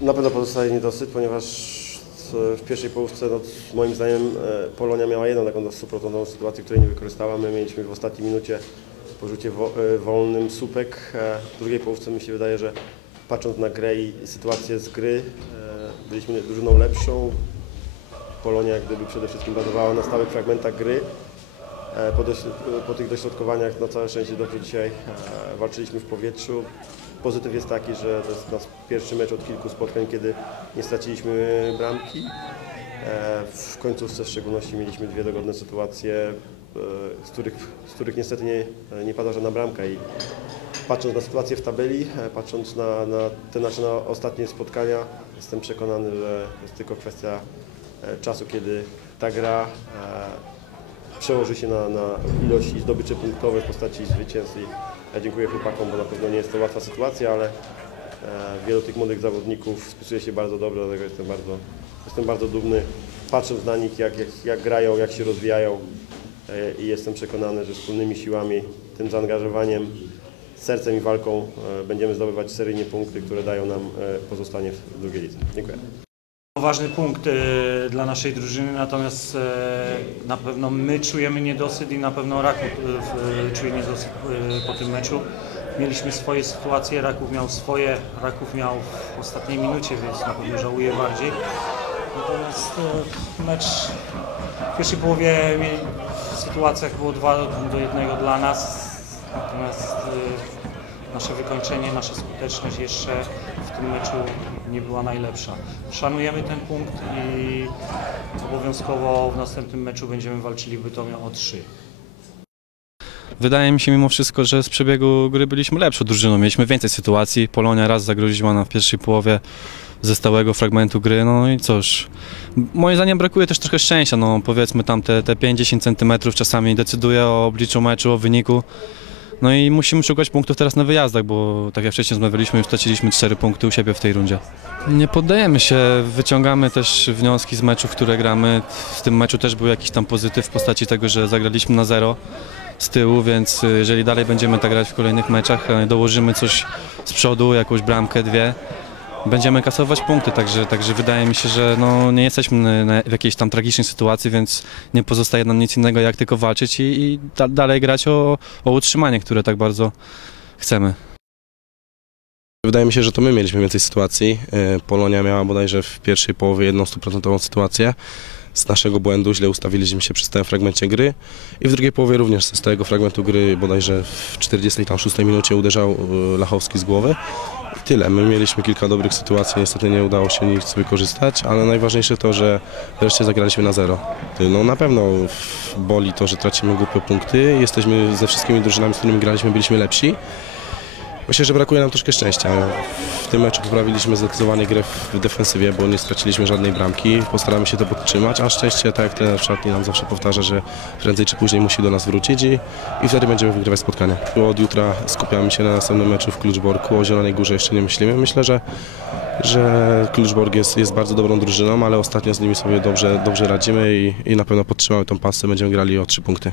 Na pewno pozostaje niedosyt, ponieważ w pierwszej połówce no, moim zdaniem e, Polonia miała jedną taką stuprocentową sytuację, której nie wykorzystała. My mieliśmy w ostatniej minucie po rzucie wo, e, wolnym słupek. E, W drugiej połówce mi się wydaje, że patrząc na grę i sytuację z gry, e, byliśmy drużyną lepszą. Polonia jak gdyby przede wszystkim bazowała na stałych fragmentach gry. E, Po, po tych dośrodkowaniach na całe szczęście dobrze dzisiaj e, walczyliśmy w powietrzu. Pozytyw jest taki, że to jest nasz pierwszy mecz od kilku spotkań, kiedy nie straciliśmy bramki. E, W końcówce w szczególności mieliśmy dwie dogodne sytuacje, e, z których, z których niestety nie, nie pada żadna bramka. I patrząc na sytuację w tabeli, e, patrząc na, na te nasze na ostatnie spotkania, jestem przekonany, że jest tylko kwestia czasu, kiedy ta gra przełoży się na, na ilość i zdobycze punktowe w postaci zwycięstw. I ja dziękuję chłopakom, bo na pewno nie jest to łatwa sytuacja, ale e, wielu tych młodych zawodników spisuje się bardzo dobrze, dlatego jestem bardzo, jestem bardzo dumny, patrząc na nich, jak, jak, jak grają, jak się rozwijają e, i jestem przekonany, że wspólnymi siłami, tym zaangażowaniem, sercem i walką e, będziemy zdobywać seryjnie punkty, które dają nam pozostanie w drugiej lidze. Dziękuję. Ważny punkt e, dla naszej drużyny, natomiast e, na pewno my czujemy niedosyt i na pewno Raków e, czuje niedosyt po tym meczu. Mieliśmy swoje sytuacje, Raków miał swoje, Raków miał w ostatniej minucie, więc na pewno żałuje bardziej. Natomiast mecz w pierwszej połowie w sytuacjach było 2 do 1 dla nas, natomiast nasze wykończenie, nasza skuteczność jeszcze w tym meczu nie była najlepsza. Szanujemy ten punkt i obowiązkowo w następnym meczu będziemy walczyli w Bytomiu o 3. Wydaje mi się mimo wszystko, że z przebiegu gry byliśmy lepszą drużyną. Mieliśmy więcej sytuacji. Polonia raz zagroziła nam w pierwszej połowie ze stałego fragmentu gry. No i cóż, moim zdaniem brakuje też trochę szczęścia. No powiedzmy tam te, te 5-10 centymetrów czasami decyduje o obliczu meczu, o wyniku. No i musimy szukać punktów teraz na wyjazdach, bo tak jak wcześniej rozmawialiśmy, już straciliśmy 4 punkty u siebie w tej rundzie. Nie poddajemy się, wyciągamy też wnioski z meczów, które gramy. W tym meczu też był jakiś tam pozytyw w postaci tego, że zagraliśmy na zero z tyłu, więc jeżeli dalej będziemy tak grać w kolejnych meczach, e, dołożymy coś z przodu, jakąś bramkę, dwie, będziemy kasować punkty, także, także wydaje mi się, że no, nie jesteśmy w jakiejś tam tragicznej sytuacji, więc nie pozostaje nam nic innego jak tylko walczyć i, i da, dalej grać o, o utrzymanie, które tak bardzo chcemy. Wydaje mi się, że to my mieliśmy więcej sytuacji. E, Polonia miała bodajże w pierwszej połowie jedną stuprocentową sytuację. Z naszego błędu źle ustawiliśmy się przy stałym fragmencie gry i w drugiej połowie również ze stałego fragmentu gry bodajże w 46 minucie uderzał e, Lachowski z głowy. Tyle. My mieliśmy kilka dobrych sytuacji, niestety nie udało się nic wykorzystać, ale najważniejsze to, że wreszcie zagraliśmy na zero. No na pewno boli to, że tracimy głupie punkty. Jesteśmy ze wszystkimi drużynami, z którymi graliśmy, byliśmy lepsi. Myślę, że brakuje nam troszkę szczęścia. W tym meczu poprawiliśmy zdecydowanie grę w defensywie, bo nie straciliśmy żadnej bramki. Postaramy się to podtrzymać, a szczęście, tak jak w szatni nam zawsze powtarza, że prędzej czy później musi do nas wrócić i, i wtedy będziemy wygrywać spotkania. Od jutra skupiamy się na następnym meczu w Kluczborku. O Zielonej Górze jeszcze nie myślimy. Myślę, że, że Kluczborg jest, jest bardzo dobrą drużyną, ale ostatnio z nimi sobie dobrze, dobrze radzimy i, i na pewno podtrzymamy tą pasę. Będziemy grali o trzy punkty.